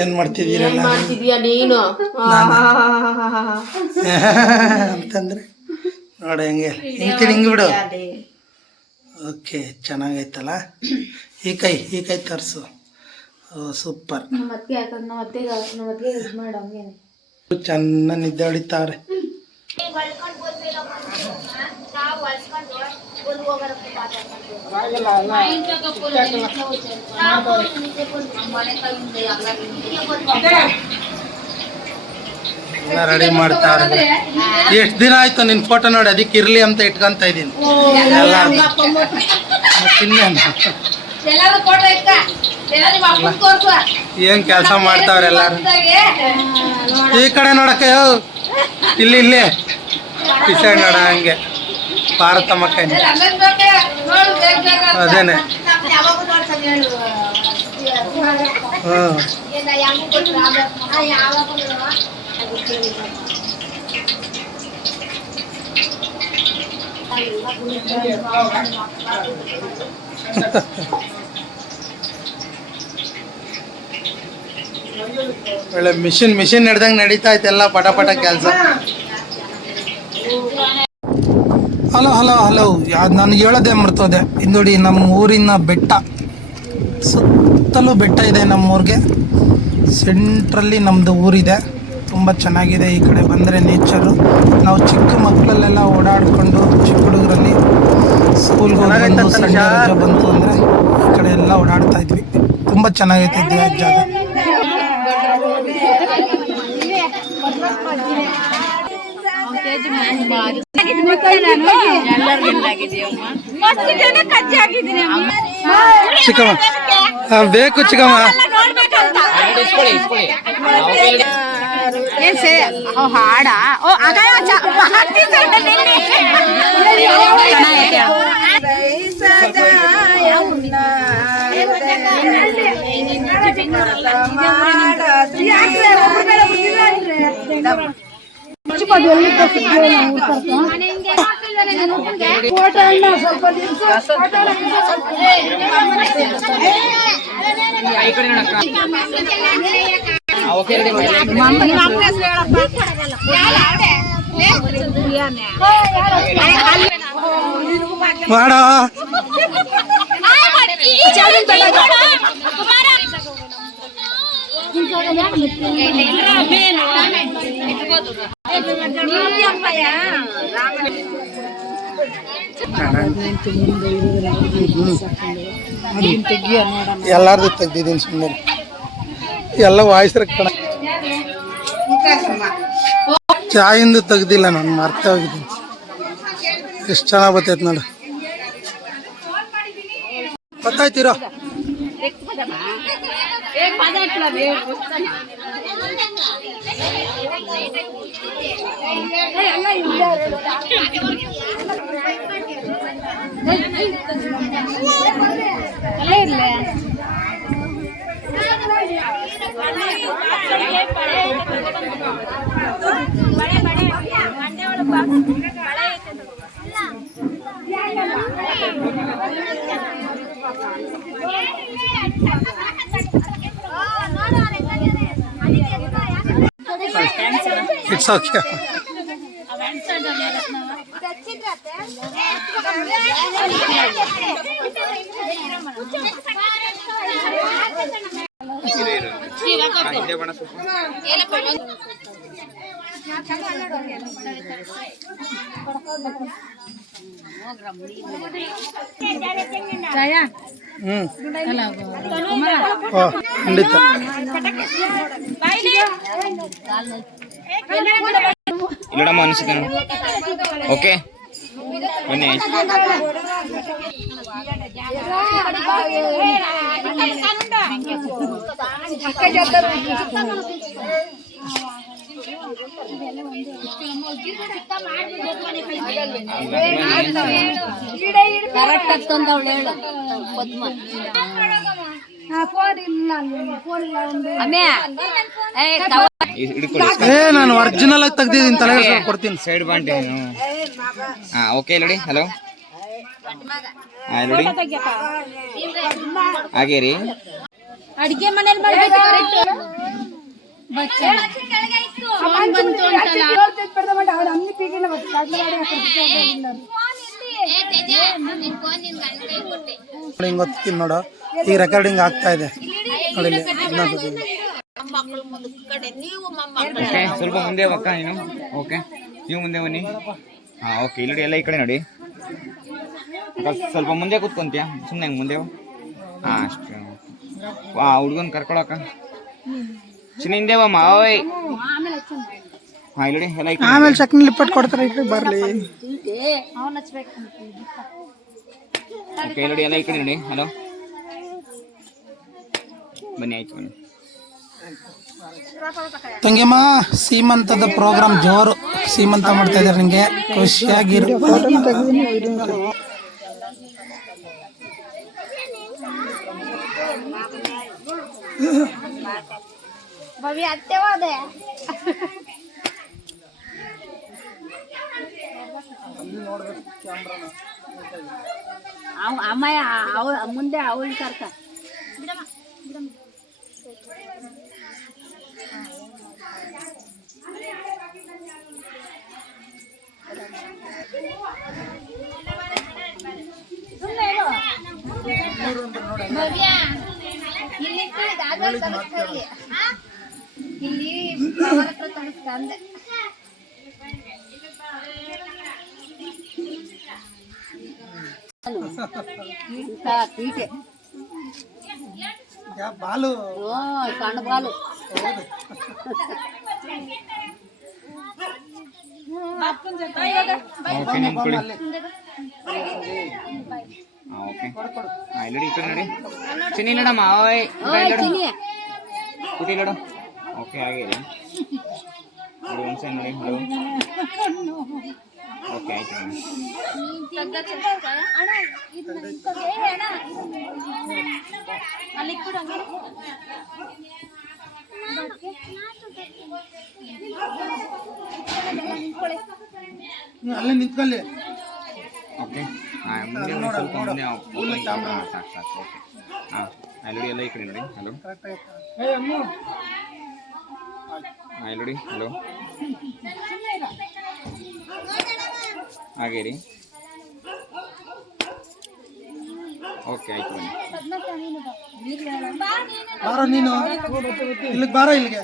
ಏನ್ ಮಾಡ್ತಿದ್ದೀಯ ನೀನು ಅಂತಂದ್ರೆ ನೋಡ ಹೆಂಗೆ ಹಿಂಗೆ ಬಿಡು. ಓಕೆ, ಚೆನ್ನಾಗೈತಲ್ಲ. ಈ ಕೈ ತರಿಸು. ಸೂಪರ್. ಚೆನ್ನಾಗಿ ನಿದ್ದೆ ಹೊಡಿತಾವ್ರೆ. ರೆಡಿ ಮಾಡ್ತಾವ್ರೆ. ಎಷ್ಟು ದಿನ ಆಯ್ತು ನಿನ್ ಫೋಟೋ ನೋಡಿ, ಅದಕ್ಕೆ ಇರ್ಲಿ ಅಂತ ಇಟ್ಕೊಂತ ಇದೀನಿ. ಏನ್ ಕೆಲಸ ಮಾಡ್ತಾವ್ರೆ ಎಲ್ಲಾರು. ಈ ಕಡೆ ನೋಡಕ್ಕೆ ಇಲ್ಲಿ ಪಿಸೆ ನೋಡ ಹಂಗೆ ಭಾರತಮ್ಮಕ್ಕ ಅದೇನೆ. ಒಳ್ಳೆ ಮಿಷಿನ್ ಹಿಡ್ದಂಗೆ ನಡೀತಾ ಐತೆಲ್ಲ ಪಟ ಕೆಲಸ. ಹಲೋ ನನಗೆ ಹೇಳೋದೇ ಮರ್ತೋದೆ. ನೋಡಿ, ನಮ್ಮ ಊರಿನ ಬೆಟ್ಟ, ಸುತ್ತಲೂ ಬೆಟ್ಟ ಇದೆ. ನಮ್ಮೂರಿಗೆ ಸೆಂಟ್ರಲ್ಲಿ ನಮ್ಮದು ಊರಿದೆ. ತುಂಬ ಚೆನ್ನಾಗಿದೆ. ಈ ಕಡೆ ಬಂದರೆ ನೇಚರು. ನಾವು ಚಿಕ್ಕ ಮಕ್ಕಳಲ್ಲೆಲ್ಲ ಓಡಾಡಿಕೊಂಡು, ಚಿಕ್ಕ ಹುಡುಗರಲ್ಲಿ ಸ್ಕೂಲ್ಗೆ ಬಂದು ಸಂಡೇ ರಜೆ ಬಂತು ಅಂದರೆ ಈ ಕಡೆ ಎಲ್ಲ ಓಡಾಡ್ತಾ ಇದ್ವಿ. ತುಂಬ ಚೆನ್ನಾಗೈತೆ ಜಾಗ. ಚಿಕ್ಕಮ್ಮ ಬೇಕು, ಚಿಕ್ಕಮ್ಮ ಹಾಡ ಮಾಡ ಎಲ್ಲಾರ್ದು ತೆಗ್ದಿದ್ದೀನಿ ಸುಮ್ಮನೆ. ಎಲ್ಲ ವಾಯ್ಸ್ರ ಕಣ. ಚಾಯಿಂದ ತೆಗ್ದಿಲ್ಲ ನಾನು, ಮರ್ತೆ ಹೋಗಿದ್ದೀನಿ. ಎಷ್ಟು ಚೆನ್ನಾಗಿ ಬರ್ತೈತೆ ನೋಡು. ಗೊತ್ತಾಯ್ತಿರೋ ಇಟ್ಸ್ ಓಕೆ. ಖಂಡಿತ. ಇಲ್ಲಡಮ್ಮ ಅನಿಸುತ್ತೇನೆ. ಓಕೆ ಬನ್ನಿ. ನಾನು ಒರಿಜಿನಲ್ ಆಗಿ ತೆಗ್ದಿದ್ದೀನಿ, ತಲೆ ಕೊಡ್ತೀನಿ. ಸೈಡ್ ಬಾಂಟಿ. Okay ready. ಹಲೋ ನೋಡಿ ಹಾಗೆ ರೀ. ಅಡಿಗೆ ಮನೇಲಿ ಮಾಡ್ಬೇಕು ಕರೆಕ್ಟ್. ಹಿಂಗೆ ಗೊತ್ತೀನಿ ನೋಡು, ಈಗ ರೆಕಾರ್ಡಿಂಗ್ ಆಗ್ತಾ ಇದೆ ನೋಡಿ. ಓಕೆ, ಸ್ವಲ್ಪ ಮುಂದೆ ಅಕ್ಕ ನೀನು. ಓಕೆ, ನೀವು ಮುಂದೆ ಬನ್ನಿ. ಹಾಂ, ಓಕೆ. ಇಲ್ಲಿ ನೋಡಿ, ಎಲ್ಲ ಈ ಕಡೆ ನೋಡಿ. ಸ್ವಲ್ಪ ಮುಂದೆ ಕೂತ್ಕೊಂತೀಯ, ಸುಮ್ಮನೆ ಹಂಗೆ ಮುಂದೆ. ಹಾಂ, ಅಷ್ಟೇ. ಹುಡ್ಗನ್ ಕರ್ಕೊಳಕ್ಕ ಚಿನ್ನ ಹಿಂದೆ ಬಮ್ಮ. ಓಯ್, ಹಾಂ, ಇಲ್ಲಿ ನೋಡಿ, ಎಲ್ಲ ಈ ಕಡೆ. ಆಮೇಲೆ ಚಟ್ನಿ ಲಿಪ್ಪಟ್ಟು ಕೊಡ್ತಾರೆ, ಈ ಕಡೆ ಬರಲಿ. ಓಕೆ, ಇಲ್ಲಿ ನೋಡಿ, ಎಲ್ಲ ಈ ಕಡೆ ನೋಡಿ. ಹಲೋ, ಬನ್ನಿ, ಆಯ್ತು ಬನ್ನಿ. ತಂಗಿಯಮ್ಮ, ಸೀಮಂತದ ಪ್ರೋಗ್ರಾಮ್ ಜೋರು. ಸೀಮಂತ ಮಾಡ್ತಾ ಇದ್ದಾರೆ, ನಿಂಗೆ ಖುಷಿಯಾಗಿರು. ಅಮ್ಮಯ್ಯ ಮುಂದೆ ಅವಳು ಕರ್ಕ. ಇಲ್ಲಿ ಪೀಟೆ ಬಾಲು ಸಣ್ಣ ಬಾಲು. ಓಕೆ, ನಿಂತ್ಕೊಳ್ಳಿ. ಹಾಂ, ಓಕೆ. ಹಾಂ, ಇಲ್ಲಿ ನೋಡಿ, ಈ ಕಡೆ ನೋಡಿ. ಚಿನ್ನಿ ನೋಡಮ್ಮ. ಓಯ್, ಕುಟಿ ನೋಡು. ಓಕೆ, ಹಾಗೆ ಇದೆ ನೋಡಿ. ಒಂದು ಸೈಡ್ ನೋಡಿ. ಹಲೋ, ಓಕೆ, ಆಯ್ತು ಬನ್ನಿ. ಅಲ್ಲಿ ನಿಂತ್ಕೊಳ್ಳಿ. ಓಕೆ, ಹಾಂ, ಮುಂದೆ ಒಂದು ಸ್ವಲ್ಪ ಮುಂದೆ. ಸಾಕು ಸಾಕು. ಓಕೆ, ಹಾಂ, ಅಲ್ಲಿ ನೋಡಿ, ಎಲ್ಲ ಈ ಕಡೆ ನೋಡಿ. ಹಲೋ, ಹಾಂ, ಇಲ್ಲಿ ನೋಡಿ. ಹಲೋ, ಹಾಗೆ ರೀ. ಓಕೆ, ಆಯ್ತು ಬನ್ನಿ. ಬಾರೋ ನೀನು, ಇಲ್ಲಿಗೆ ಬಾರೋ, ಇಲ್ಲಿಗೆ.